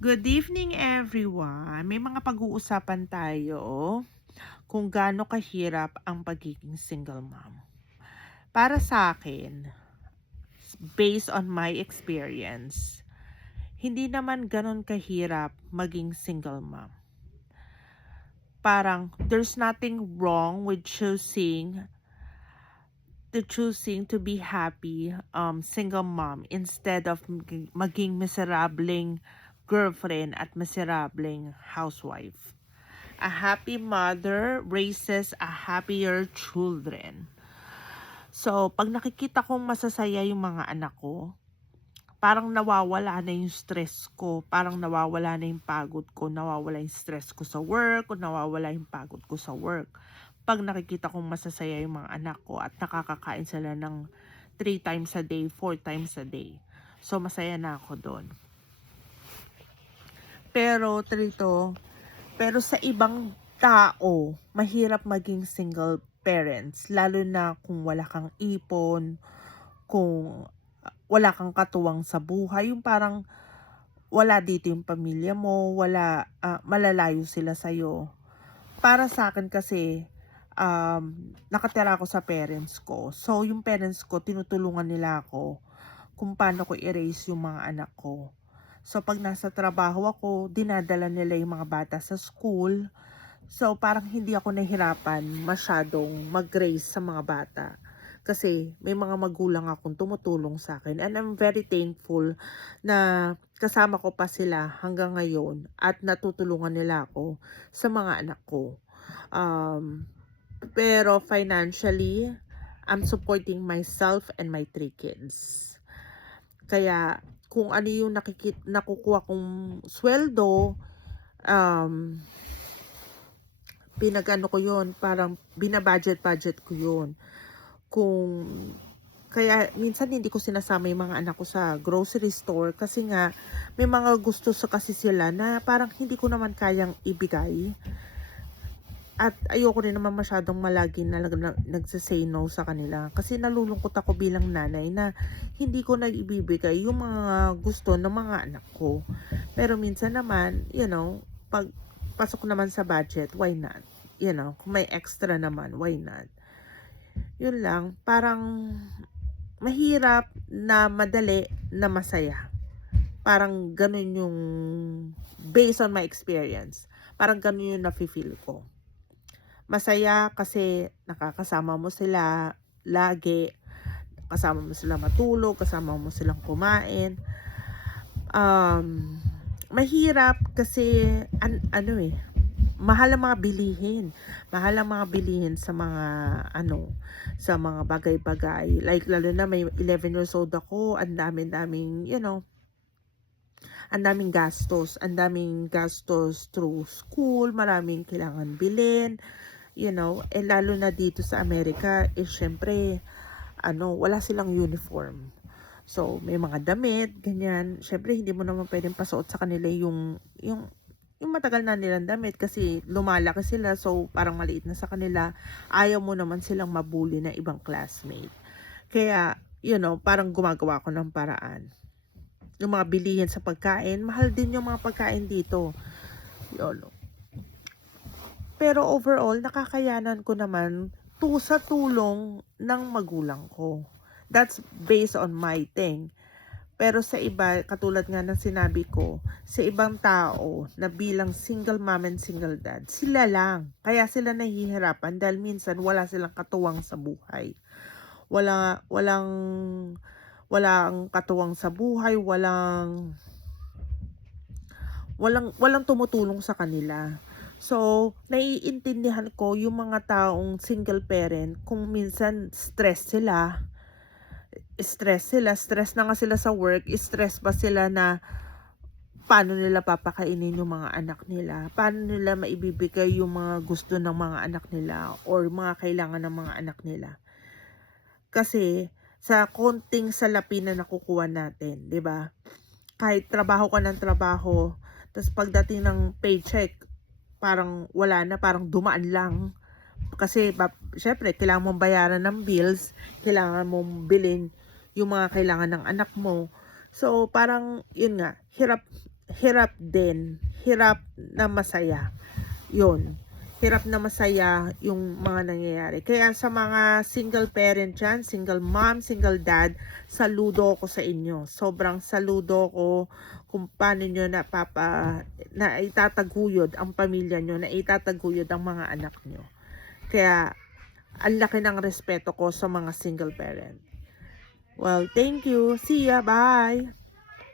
Good evening everyone. May mga pag-uusapan tayo kung gaano kahirap ang pagiging single mom. Para sa akin, based on my experience, hindi naman ganon kahirap maging single mom. Parang there's nothing wrong with choosing to be happy single mom instead of maging miserableng girlfriend at miserableng housewife. A happy mother raises a happier children. So, pag nakikita kong masasaya yung mga anak ko, parang nawawala na yung stress ko, parang nawawala na yung pagod ko, nawawala yung stress ko sa work, o nawawala yung pagod ko sa work. Pag nakikita kong masasaya yung mga anak ko at nakakakain sila ng 3 times a day, 4 times a day. So, masaya na ako doon. Pero sa ibang tao, mahirap maging single parents, lalo na kung wala kang ipon, kung wala kang katuwang sa buhay, yung parang wala dito yung pamilya mo, malalayo sila sa'yo. Para sa akin kasi, nakatira ako sa parents ko. So, yung parents ko, tinutulungan nila ako kung paano ko i-raise yung mga anak ko. So, pag nasa trabaho ako, dinadala nila yung mga bata sa school. So, parang hindi ako nahirapan masyadong mag-raise sa mga bata. Kasi may mga magulang akong tumutulong sa akin. And I'm very thankful na kasama ko pa sila hanggang ngayon at natutulungan nila ako sa mga anak ko. Pero financially, I'm supporting myself and my 3 kids. Kaya kung ano yung nakukuha kong sweldo, um, pinagano ko yun, parang binabudget ko yun. Kaya minsan hindi ko sinasama yung mga anak ko sa grocery store kasi nga may mga gusto kasi sila na parang hindi ko naman kayang ibigay. At ayoko rin naman masyadong malagi na nagsasay no sa kanila. Kasi nalulungkot ako bilang nanay na hindi ko na ibibigay yung mga gusto ng mga anak ko. Pero minsan naman, pag pasok naman sa budget, why not? Kung may extra naman, why not? Yun lang, parang mahirap na madali na masaya. Parang ganun yung based on my experience. Parang ganun yung nafe-feel ko. Masaya kasi nakakasama mo sila lagi, kasama mo sila matulog, kasama mo silang kumain. Mahirap kasi mahal ang mga bilihin. Mahal ang mga bilihin sa mga sa mga bagay-bagay. Like lalo na may 11 years old ako, ang daming ang daming gastos. Ang daming gastos through school, maraming kailangan bilhin. Lalo na dito sa Amerika, syempre, wala silang uniform. So, may mga damit, ganyan. Syempre, hindi mo naman pwedeng pasuot sa kanila yung matagal na nilang damit kasi lumalaki sila. So, parang maliit na sa kanila. Ayaw mo naman silang mabully na ibang classmate. Kaya, parang gumagawa ko ng paraan. Yung mga bilihin sa pagkain, mahal din yung mga pagkain dito. Pero overall, nakakayanan ko naman sa tulong ng magulang ko. That's based on my thing. Pero sa iba, katulad nga ng sinabi ko, sa ibang tao na bilang single mom and single dad, sila lang. Kaya sila nahihirapan dahil minsan wala silang katuwang sa buhay. Walang katuwang sa buhay, walang tumutulong sa kanila. So, naiintindihan ko yung mga taong single parent kung minsan stress na nga sila sa work, stress pa sila na paano nila papakainin yung mga anak nila, paano nila maibibigay yung mga gusto ng mga anak nila or mga kailangan ng mga anak nila. Kasi sa konting salapi na nakukuha natin, 'di ba? Kahit trabaho ka ng trabaho, tapos pagdating ng paycheck, parang wala na, parang dumaan lang. Kasi syempre, kailangan mong bayaran ng bills, kailangan mong bilhin yung mga kailangan ng anak mo. So, parang, yun nga, hirap din. Hirap na masaya. Yun. Hirap na masaya yung mga nangyayari. Kaya sa mga single parent dyan, single mom, single dad, saludo ko sa inyo. Sobrang saludo ko kung paano nyo na itataguyod ang pamilya nyo, na itataguyod ang mga anak nyo. Kaya, ang laki ng respeto ko sa mga single parent. Well, thank you. See ya. Bye.